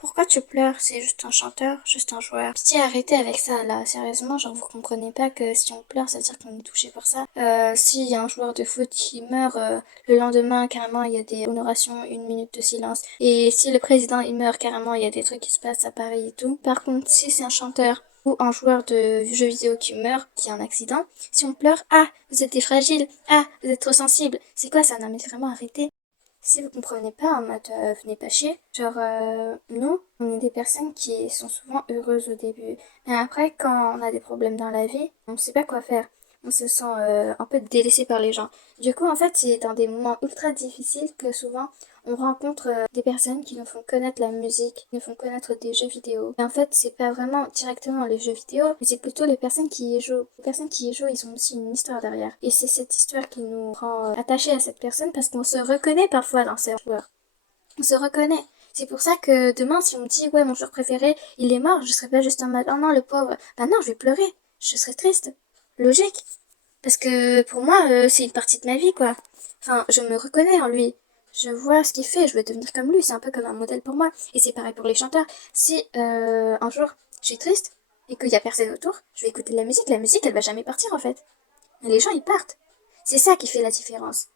Pourquoi tu pleures? C'est juste un chanteur, juste un joueur. Pitié, arrêtez avec ça, là. Sérieusement, genre, vous comprenez pas que si on pleure, ça veut dire qu'on est touché par ça. S'il y a un joueur de foot qui meurt, le lendemain, carrément, il y a des honorations, 1 minute de silence. Et si le président, il meurt, carrément, il y a des trucs qui se passent à Paris et tout. Par contre, si c'est un chanteur ou un joueur de jeux vidéo qui meurt, qui a un accident, si on pleure, ah, vous êtes des fragiles, ah, vous êtes trop sensibles. C'est quoi ça? Non, mais vraiment, arrêtez. Si vous comprenez pas, en mode venez pas chier. Genre, nous, on est des personnes qui sont souvent heureuses au début. Mais après, quand on a des problèmes dans la vie, on sait pas quoi faire. On se sent un peu délaissé par les gens. Du coup, en fait, c'est dans des moments ultra difficiles que souvent on rencontre des personnes qui nous font connaître la musique, qui nous font connaître des jeux vidéo. Et en fait, c'est pas vraiment directement les jeux vidéo, mais c'est plutôt les personnes qui y jouent. Les personnes qui y jouent, ils ont aussi une histoire derrière. Et c'est cette histoire qui nous rend attachés à cette personne parce qu'on se reconnaît parfois dans ces joueurs. On se reconnaît. C'est pour ça que demain, si on me dit, ouais, mon joueur préféré, il est mort, je serai pas juste en mode, oh non, le pauvre. Bah non, je vais pleurer. Je serai triste. Logique. Parce que pour moi, c'est une partie de ma vie, quoi. Enfin, je me reconnais en lui. Je vois ce qu'il fait, je veux devenir comme lui. C'est un peu comme un modèle pour moi. Et c'est pareil pour les chanteurs. Si un jour je suis triste et qu'il y a personne autour, je vais écouter de la musique. La musique, elle va jamais partir en fait. Mais les gens, ils partent. C'est ça qui fait la différence.